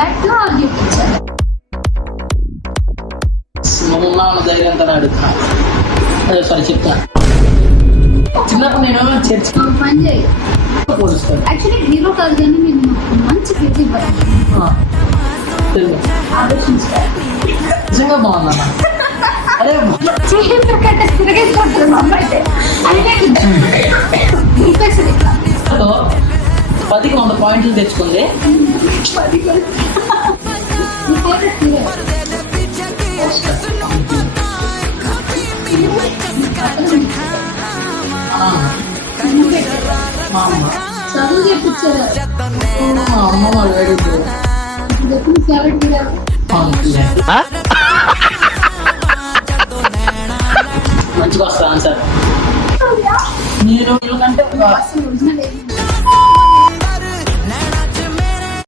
But gift ఇచ్చారు. ధైర్యంతో అడుగుతా. అదే సరే చెప్తా. చిన్నప్పుడు నేను చర్చ్ పని చేయి. పోలుస్తాను. యాక్చువల్లీ హీరో కాదు కానీ నేను మంచి ఫిజిక్ ఇవ్వాలి. ఆలోచించాను. నిజంగా బాగుందా? అరే తిరగేసుకుంటారు మా అమ్మాయి అయితే 10కి 100 పాయింట్లు తెచ్చుకుంది. మా అమ్మ చదువు చెప్పించారు. మా అమ్మ వాళ్ళు అడుగుతారు. మంచిగా వస్తా ఆన్సర్. మీరు కంటే